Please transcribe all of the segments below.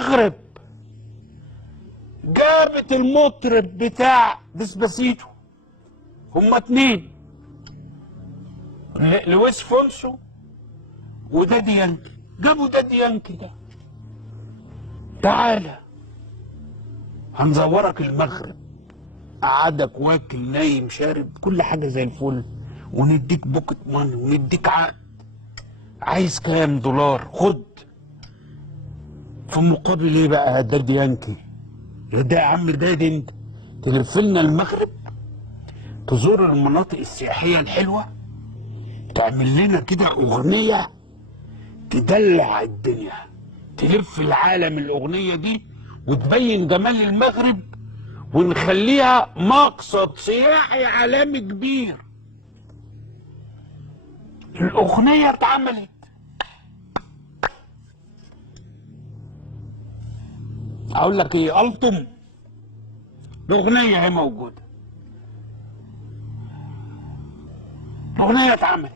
المغرب جابت المطرب بتاع ديسباسيتو، هما اتنين، لويس فونسو ودادي يانكي. جابوا دادي يانكي ده، تعالى هنزورك المغرب، قعدك واكل نايم شارب كل حاجه زي الفل، ونديك بوكت ماني ونديك عقد. عايز كام دولار؟ خد. في مقابل ايه بقى يا دادي يانكي؟ ده يا عم دادي انت تلف لنا المغرب، تزور المناطق السياحيه الحلوه، تعمل لنا كده اغنيه تدلع الدنيا، تلف العالم الاغنيه دي وتبين جمال المغرب، ونخليها مقصد سياحي عالمي كبير. الاغنيه اتعملت، اقول لك ايه، الطم الاغنيه هي موجوده، الاغنيه اتعملت،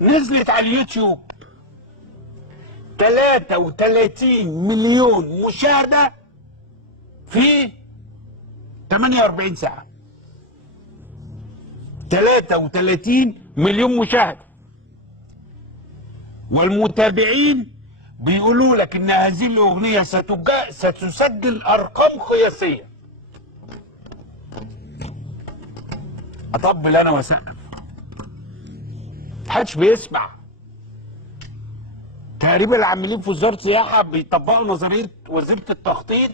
نزلت على اليوتيوب 33 مليون مشاهده في 48 ساعه. 33 مليون مشاهده، والمتابعين بيقولوا لك ان هذه الاغنيه ستسجل ارقام قياسيه. اطبل انا واسقف، محدش بيسمع. تقريبا العاملين في وزاره السياحه بيطبقوا نظريه وزيره التخطيط،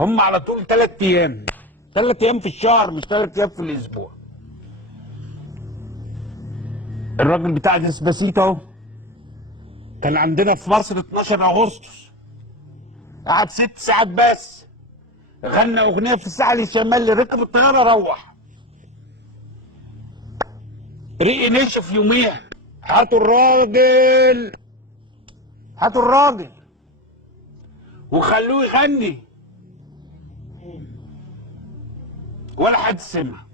هم على طول 3 ايام، 3 ايام في الشهر مش 3 ايام في الاسبوع. الراجل بتاع ديسباسيتو اهو كان عندنا في مصر 12 اغسطس، قعد 6 ساعات بس، غنى اغنيه في الساحل الشمالي، ركب الطياره روح، ريقي نشف يوميها. هاتوا الراجل، هاتوا الراجل وخلوه يغني، ولا حد سمع.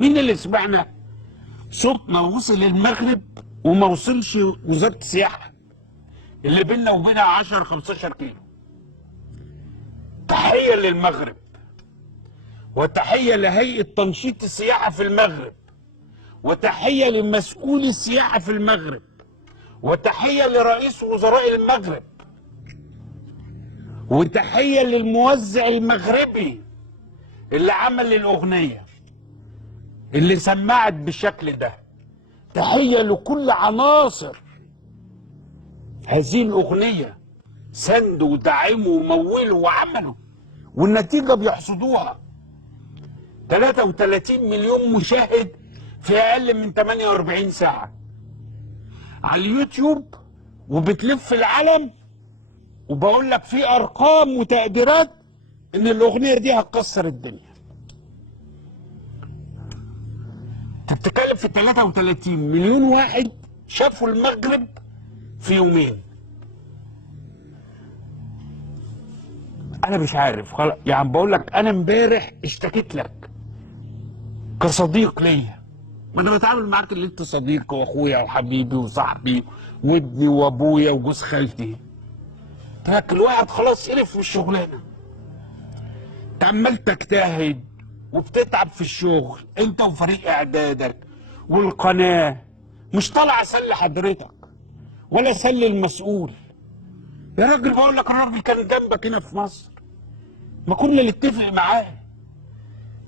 مين اللي سمعنا؟ صوتنا وصل المغرب وما وصلش وزاره السياحه اللي بيننا وبينها 10 15 كيلو. تحيه للمغرب، وتحيه لهيئه تنشيط السياحه في المغرب، وتحيه لمسؤول السياحه في المغرب، وتحيه لرئيس وزراء المغرب، وتحيه للموزع المغربي اللي عمل الاغنيه اللي سمعت بالشكل ده. تحيه لكل عناصر هذه الاغنيه، سندوا ودعموا ومولوا وعملوا، والنتيجه بيحصدوها. 33 مليون مشاهد في اقل من 48 ساعه على اليوتيوب، وبتلف العالم. وبقول لك في ارقام وتقديرات ان الاغنيه دي هتكسر الدنيا. انت بتتكلم في 33 مليون واحد شافوا المغرب في يومين. انا مش عارف خلاص يعني، بقول لك انا امبارح اشتكيت لك كصديق ليا، ما انا بتعامل معاك اللي انت صديقي واخويا وحبيبي وصاحبي وابني وابويا وجوز خالتي. قلت لك الواحد خلاص قرف من الشغلانه، انت عمال تجتهد وبتتعب في الشغل انت وفريق اعدادك والقناه، مش طالع اسلي حضرتك ولا اسلي المسؤول. يا راجل بقول لك الراجل كان جنبك هنا في مصر، ما كنا نتفق معاه.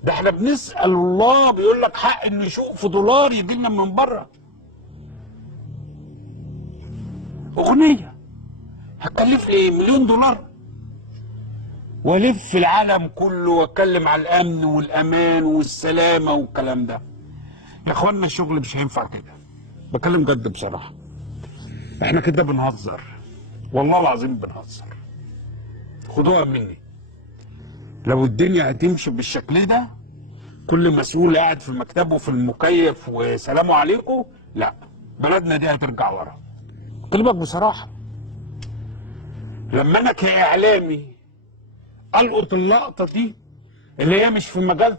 ده احنا بنسال الله، بيقول لك حق انه يشوق في دولار يجي لنا من بره. اغنيه هتكلف لي ايه؟ مليون دولار؟ والف العالم كله واتكلم على الامن والامان والسلامه والكلام ده. يا اخوانا الشغل مش هينفع كده، بكلم جد بصراحه. احنا كده بنهزر، والله العظيم بنهزر، خدوها مني. لو الدنيا هتمشي بالشكل ده، كل مسؤول قاعد في مكتبه في المكيف وسلام عليكم، لا، بلدنا دي هترجع ورا. بكلمك بصراحه، لما انا كاعلامي القط اللقطه دي اللي هي مش في مجال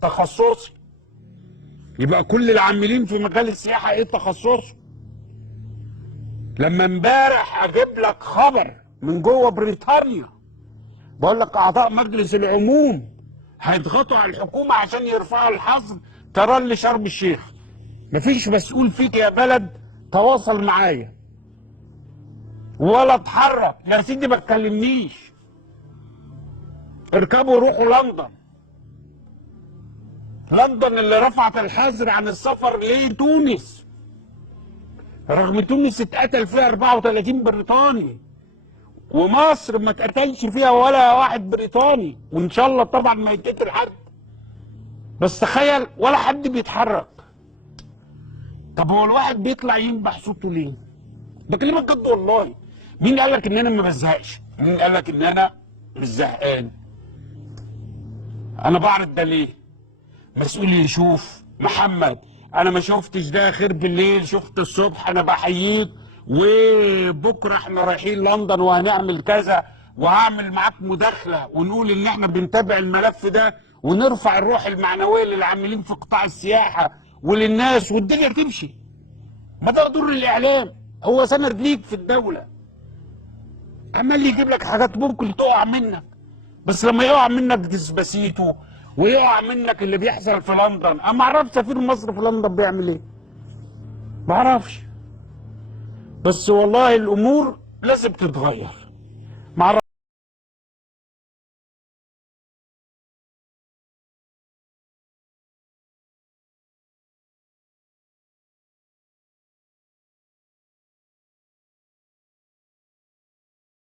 تخصصي، يبقى كل العاملين في مجال السياحه ايه تخصصه؟ لما امبارح اجيب لك خبر من جوه بريطانيا. بقول لك اعضاء مجلس العموم هيضغطوا على الحكومه عشان يرفعوا الحظر طيران لشرم الشيخ. مفيش مسؤول فيك يا بلد تواصل معايا ولا اتحرك. يا سيدي ما تكلمنيش، اركبوا روحوا لندن. لندن اللي رفعت الحظر عن السفر لتونس، رغم تونس اتقتل فيها 34 بريطاني، ومصر ما اتقتلش فيها ولا واحد بريطاني، وان شاء الله طبعا ما يتقتل حد. بس تخيل ولا حد بيتحرك. طب هو الواحد بيطلع ينبح صوته ليه؟ بكلمك جد والله. مين قال لك ان انا ما بزهقش؟ مين قال لك ان انا مش زهقان؟ انا بعرض ده ليه؟ مسؤول يشوف محمد، انا ما شفتش ده خير بالليل، شفت الصبح، انا بحييك، وبكره احنا رايحين لندن وهنعمل كذا، وهعمل معاك مداخله ونقول ان احنا بنتابع الملف ده ونرفع الروح المعنويه للعاملين في قطاع السياحه وللناس، والدنيا تمشي. ما ده دور الاعلام، هو سند ليك في الدوله. عمال يجيب لك حاجات ممكن تقع منك، بس لما يقع منك ديسباسيتو ويقع منك اللي بيحصل في لندن. انا ما اعرفش سفير مصر في لندن بيعمل ايه، ما اعرفش. بس والله الامور لازم تتغير. ما